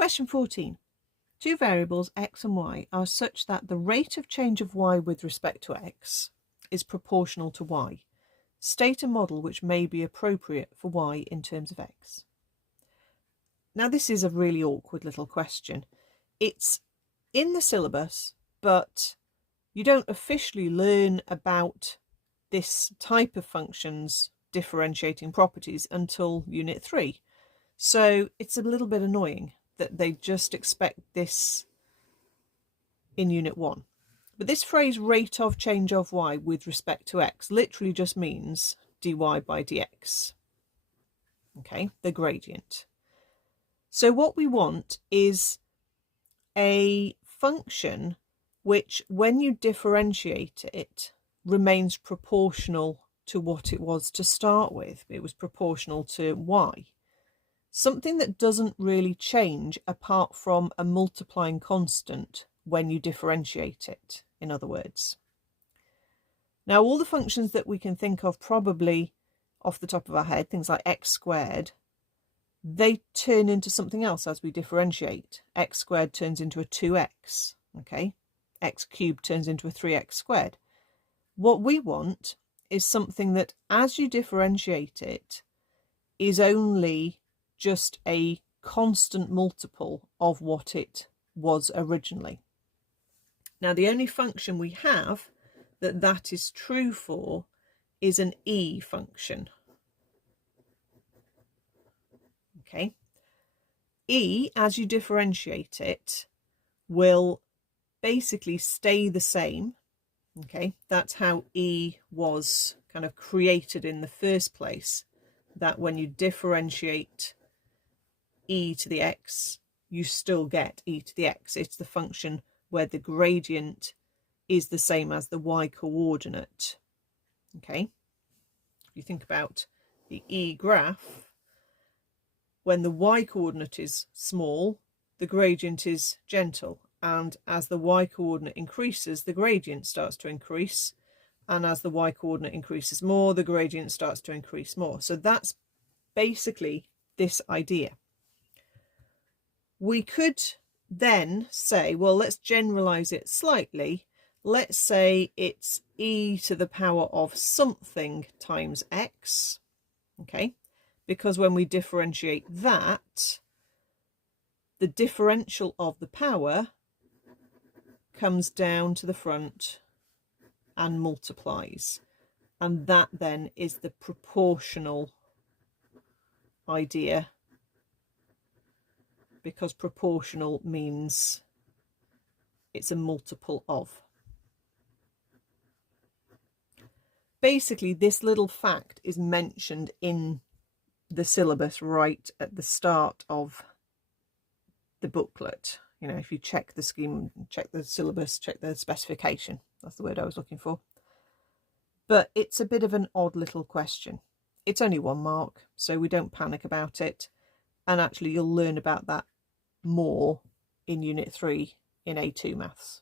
Question 14. Two variables x and y are such that the rate of change of y with respect to x is proportional to y. State a model which may be appropriate for y in terms of x. Now this is a really awkward little question. It's in the syllabus, but you don't officially learn about this type of functions differentiating properties until Unit 3. So it's a little bit annoying that they just expect this in Unit 1. But this phrase rate of change of y with respect to x literally just means dy by dx. Okay, the gradient. So what we want is a function which, when you differentiate it, remains proportional to what it was to start with. It was proportional to y. Something that doesn't really change apart from a multiplying constant when you differentiate it, in other words. Now, all the functions that we can think of probably off the top of our head, things like x squared, they turn into something else as we differentiate. X squared turns into a 2x, okay? X cubed turns into a 3x squared. What we want is something that, as you differentiate it, is only just a constant multiple of what it was originally. Now, the only function we have that is true for is an e function. Okay, e, as you differentiate it, will basically stay the same. Okay, that's how e was kind of created in the first place, that when you differentiate e to the x, you still get e to the x. It's the function where the gradient is the same as the y coordinate. Okay, if you think about the e graph, when the y coordinate is small, the gradient is gentle, and as the y coordinate increases, the gradient starts to increase, and as the y coordinate increases more, the gradient starts to increase more. So that's basically this idea. We could then say, well, let's generalize it slightly. Let's say it's e to the power of something times x, okay? Because when we differentiate that, the differential of the power comes down to the front and multiplies. And that then is the proportional idea, because proportional means it's a multiple of. Basically, this little fact is mentioned in the syllabus right at the start of the booklet. You know, if you check the scheme, check the syllabus, check the specification, that's the word I was looking for. But it's a bit of an odd little question. It's only 1 mark, so we don't panic about it. And actually, you'll learn about that more in Unit 3 in A2 Maths.